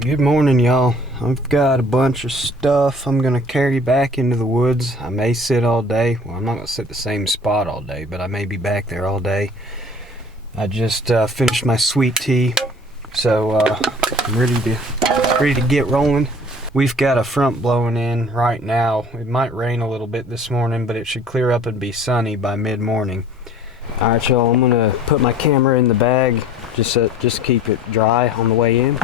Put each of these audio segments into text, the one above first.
Good morning, y'all. I've got a bunch of stuff I'm gonna carry back into the woods. I may sit all day. Well, I'm not gonna sit the same spot all day, but I may be back there all day. I just finished my sweet tea, so I'm ready to get rolling. We've got a front blowing in right now. It might rain a little bit this morning, but it should clear up and be sunny by mid-morning. All right, y'all. I'm gonna put my camera in the bag just keep it dry on the way in.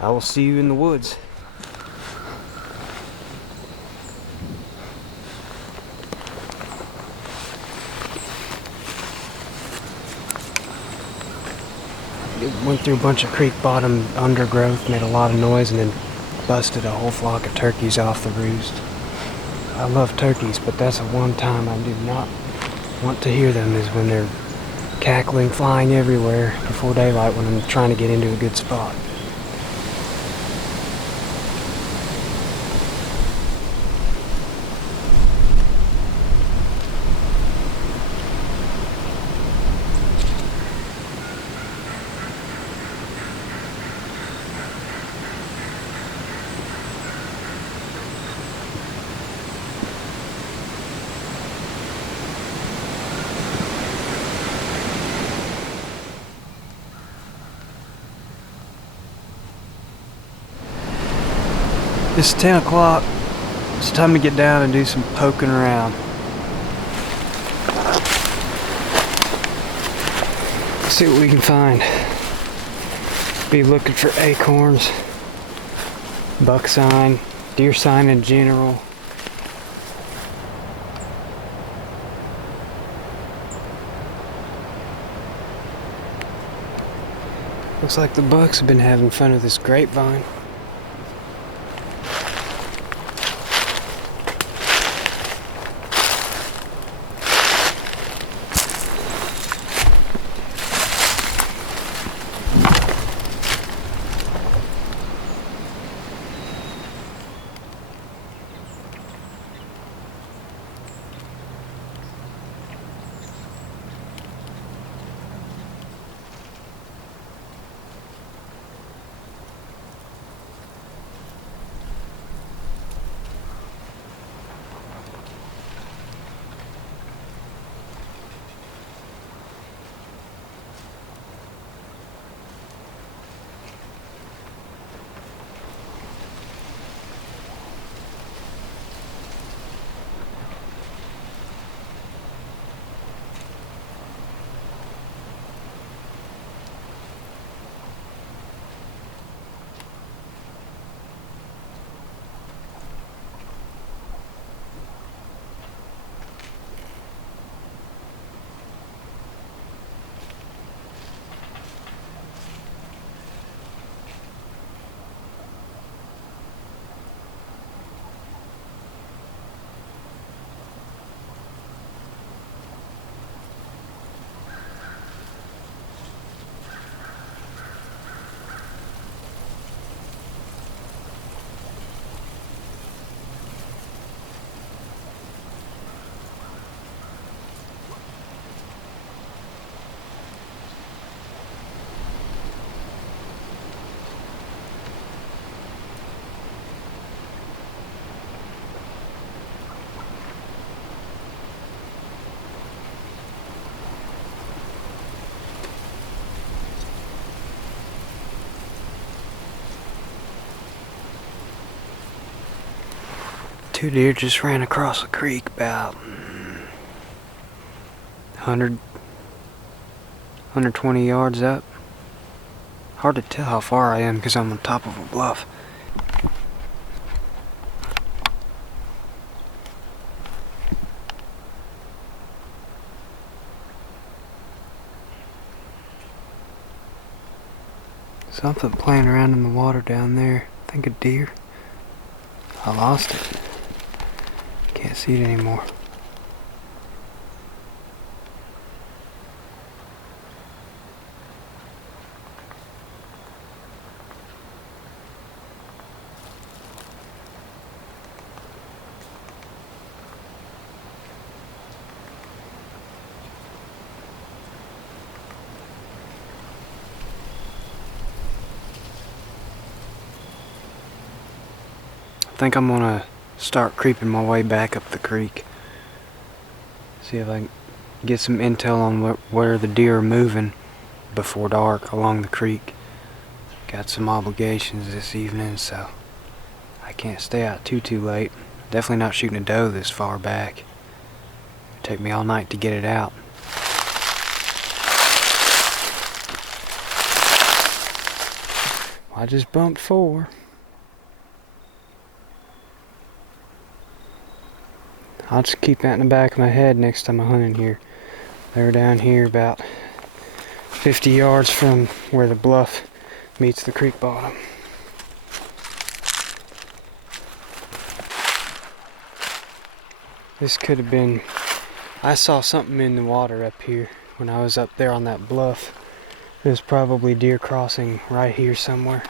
I will see you in the woods. It went through a bunch of creek bottom undergrowth, made a lot of noise, and then busted a whole flock of turkeys off the roost. I love turkeys, but that's the one time I do not want to hear them is when they're cackling, flying everywhere before daylight when I'm trying to get into a good spot. It's 10 o'clock. It's time to get down and do some poking around. Let's see what we can find. Be looking for acorns, buck sign, deer sign in general. Looks like the bucks have been having fun with this grapevine. Two deer just ran across the creek about 120 yards up. Hard to tell how far I am because I'm on top of a bluff. Something playing around in the water down there. I think a deer. I lost it. Can't see it anymore. I think I'm gonna start creeping my way back up the creek. See if I can get some intel on where the deer are moving before dark along the creek. Got some obligations this evening, so I can't stay out too late. Definitely not shooting a doe this far back. It'd take me all night to get it out. I just bumped 4. I'll just keep that in the back of my head next time I hunt in here. They're down here about 50 yards from where the bluff meets the creek bottom. This could have been... I saw something in the water up here when I was up there on that bluff. It was probably deer crossing right here somewhere.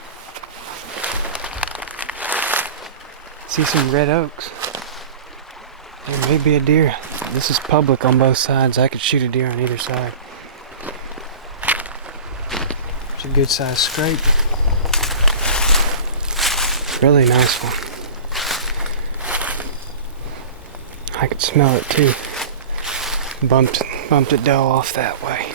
See some red oaks. There may be a deer. This is public on both sides. I could shoot a deer on either side. It's a good sized scrape. Really nice one. I could smell it too. Bumped it doe off that way.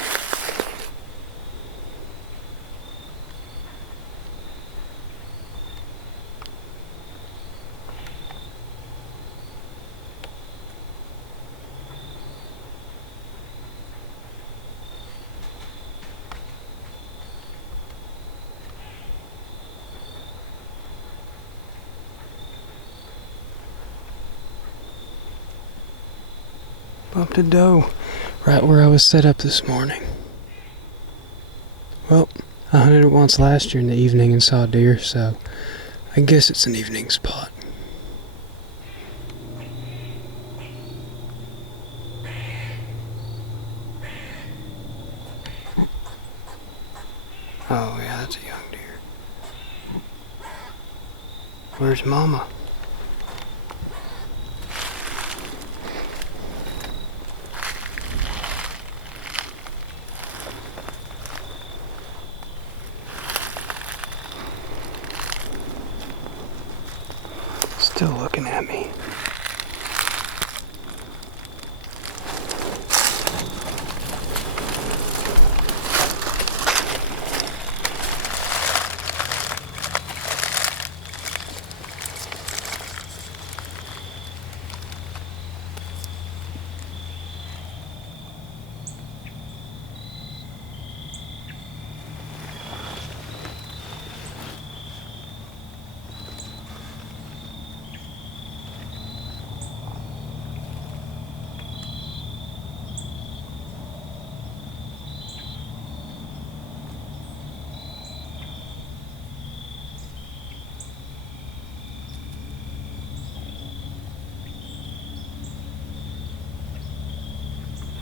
Bumped a doe right where I was set up this morning. Well, I hunted it once last year in the evening and saw deer, so I guess it's an evening spot. Oh yeah, that's a young deer. Where's Mama? Still looking at me.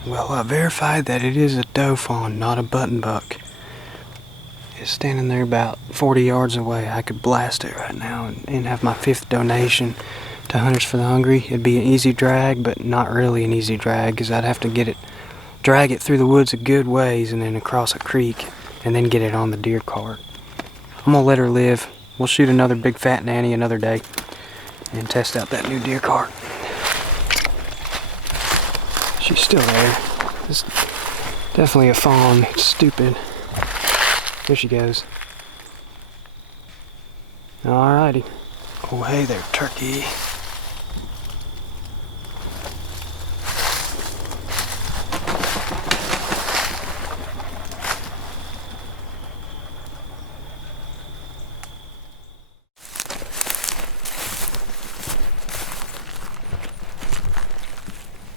Well, I verified that it is a doe fawn, not a button buck. It's standing there about 40 yards away. I could blast it right now and have my 5th donation to Hunters for the Hungry. It'd be an easy drag, but not really an easy drag, because I'd have to drag it through the woods a good ways and then across a creek and then get it on the deer cart. I'm gonna let her live. We'll shoot another big fat nanny another day and test out that new deer cart. She's still there. It's definitely a fawn. It's stupid. Here she goes. Alrighty. Oh, hey there, turkey.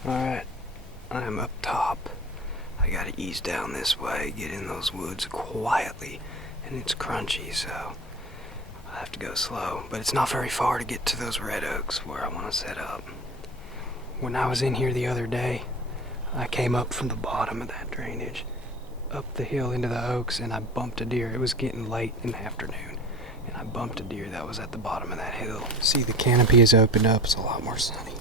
Alright. I am up top. I gotta ease down this way, get in those woods quietly, and it's crunchy, so I have to go slow. But it's not very far to get to those red oaks where I want to set up. When I was in here the other day, I came up from the bottom of that drainage, up the hill into the oaks, and I bumped a deer. It was getting late in the afternoon, and I bumped a deer that was at the bottom of that hill. See, the canopy is opened up, it's a lot more sunny.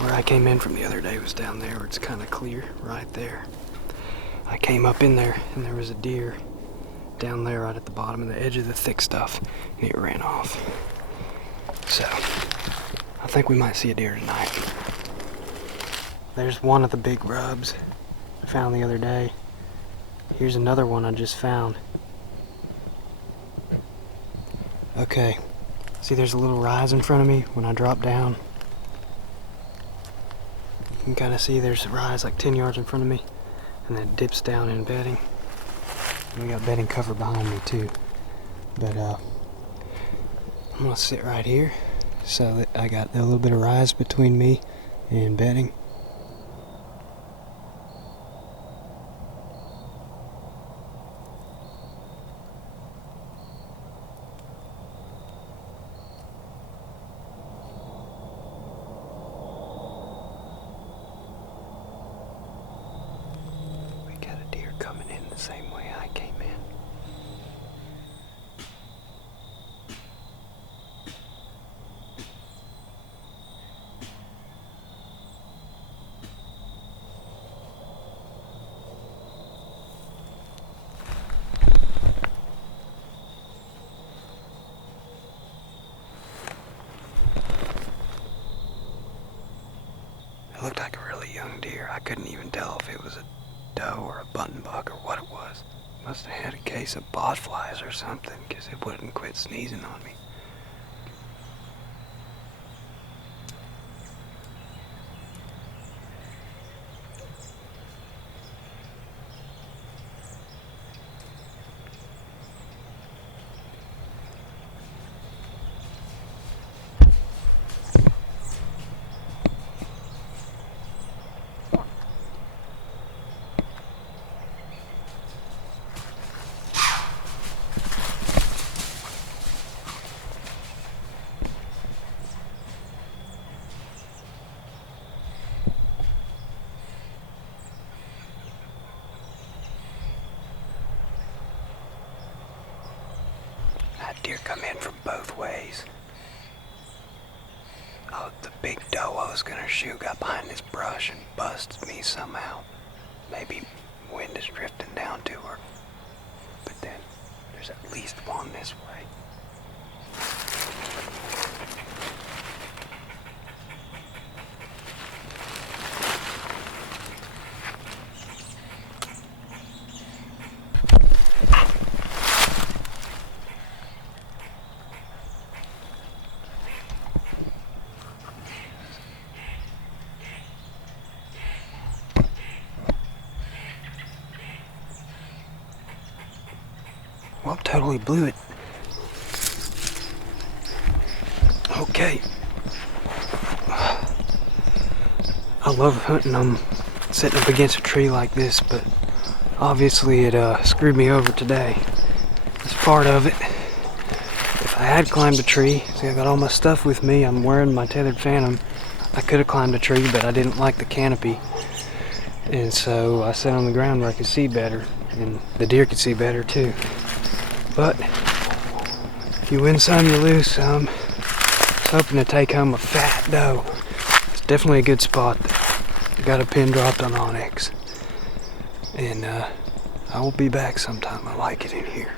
Where I came in from the other day was down there where it's kind of clear, right there. I came up in there and there was a deer down there right at the bottom of the edge of the thick stuff, and it ran off. So, I think we might see a deer tonight. There's one of the big rubs I found the other day. Here's another one I just found. Okay, see there's a little rise in front of me when I drop down. You can kind of see there's a rise like 10 yards in front of me, and then it dips down in bedding. And we got bedding cover behind me too. But I'm gonna sit right here so that I got a little bit of rise between me and bedding. Coming in the same way I came in. It looked like a really young deer. I couldn't even tell if it was a doe or a button buck or what it was. Must have had a case of botflies or something, because it wouldn't quit sneezing on me. That deer come in from both ways. Oh, the big doe I was gonna shoot got behind this brush and busted me somehow. Maybe wind is drifting down to her. But then there's at least one this way. Well, totally blew it. Okay. I love hunting them sitting up against a tree like this, but obviously it screwed me over today. That's part of it. If I had climbed a tree, see I got all my stuff with me, I'm wearing my tethered Phantom. I could have climbed a tree, but I didn't like the canopy. And so I sat on the ground where I could see better, and the deer could see better too. But if you win some, you lose some. I was hoping to take home a fat doe. It's definitely a good spot. Got a pin dropped on onyx. And I will be back sometime. I like it in here.